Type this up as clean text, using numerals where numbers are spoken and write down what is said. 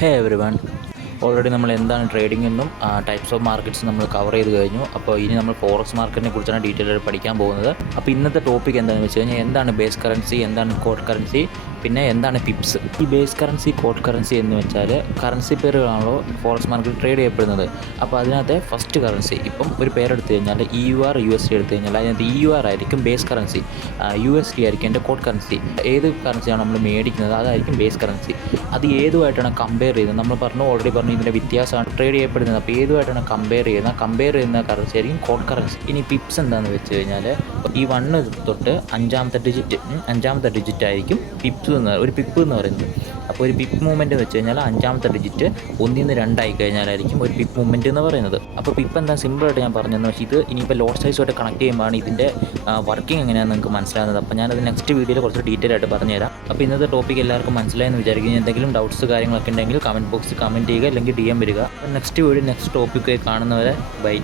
ഹേ every one, already നമ്മൾ എന്താണ് trading എന്നും ടൈപ്സ് ഓഫ് മാർക്കറ്റ്സ് നമ്മൾ കവർ ചെയ്ത് കഴിഞ്ഞു. അപ്പോൾ ഇനി നമ്മൾ ഫോറക്സ് മാർക്കറ്റിനെ കുറിച്ചാണ് ഡീറ്റെയിൽ ആയിട്ട് പഠിക്കാൻ പോകുന്നത്. അപ്പോൾ ഇന്നത്തെ ടോപ്പിക് എന്താണെന്ന് വെച്ച് കഴിഞ്ഞാൽ എന്താണ് ബേസ് കറൻസി, എന്താണ് കോഡ് കറൻസി, പിന്നെ എന്താണ് പിപ്സ്. ഈ ബേസ് കറൻസി, കോഡ് കറൻസി എന്ന് വെച്ചാൽ കറൻസി പേരുകളാണല്ലോ ഫോറക്സ് മാർക്കറ്റ് ട്രേഡ് ചെയ്യപ്പെടുന്നത്. അപ്പോൾ അതിനകത്തെ ഫസ്റ്റ് കറൻസി, ഇപ്പം ഒരു പേരെടുത്ത് കഴിഞ്ഞാൽ EUR USD എടുത്തു കഴിഞ്ഞാൽ അതിനകത്ത് EUR ആയിരിക്കും ബേസ് കറൻസി, USD ആയിരിക്കും എൻ്റെ കോഡ് കറൻസി. ഏത് കറൻസിയാണ് നമ്മൾ മേടിക്കുന്നത് അതായിരിക്കും ബേസ് കറൻസി. അത് ഏതുമായിട്ടാണ് കമ്പയർ ചെയ്യുന്നത്, നമ്മൾ ഓൾറെഡി പറഞ്ഞു ഇതിൻ്റെ വ്യത്യാസമാണ് ട്രേഡ് ചെയ്യപ്പെടുന്നത്. അപ്പോൾ ഏതുമായിട്ടാണ് കമ്പയർ ചെയ്യുന്ന കറൻസി ആയിരിക്കും കോഡ് കറൻസി. ഇനി പിപ്സ് എന്താണെന്ന് വെച്ച് കഴിഞ്ഞാൽ ഈ 1 തൊട്ട് അഞ്ചാമത്തെ ഡിജിറ്റ് ആയിരിക്കും പിപ്സ് ഒരു പിപ്പ് എന്ന് പറയുന്നത്. അപ്പോൾ ഒരു പിപ്പ് മൂവ്മെൻറ്റ് എന്ന് വെച്ച് കഴിഞ്ഞാൽ അഞ്ചാമത്തെ ഡിജിറ്റ് 1 നിന്ന് 2 ആയി കഴിഞ്ഞാലായിരിക്കും ഒരു പിപ്പ് മൂവ്മെൻറ്റ് എന്ന് പറയുന്നത്. അപ്പോൾ പിപ്പ് എന്താ സിമ്പിളായിട്ട് ഞാൻ പറഞ്ഞതെന്ന് വെച്ചാൽ ഇത് ഇനിയിപ്പോൾ ലോഡ് സൈസുമായിട്ട് കണക്ട് ചെയ്യുമ്പോഴാണ് ഇതിൻ്റെ വർക്കിംഗ് എങ്ങനെയാണെന്ന് നിങ്ങൾക്ക് മനസ്സിലാകുന്നത്. അപ്പോൾ ഞാനത് നെക്സ്റ്റ് വീഡിയോയിൽ കുറച്ച് ഡീറ്റെയിൽ ആയിട്ട് പറഞ്ഞുതരാം. അപ്പോൾ ഇന്നത്തെ ടോപ്പിക് എല്ലാവർക്കും മനസ്സിലായെന്ന് വിചാരിക്കുന്നു. എന്തെങ്കിലും ഡൗട്ട്സ് കാര്യങ്ങളൊക്കെ ഉണ്ടെങ്കിൽ കമൻറ്റ് ബോക്സിൽ കമൻറ്റ് ചെയ്യുക, അല്ലെങ്കിൽ DM വരിക. നെക്സ്റ്റ് വീഡിയോ നെക്സ്റ്റ് ടോപ്പിക്കായി കാണുന്നവരെ ബൈ.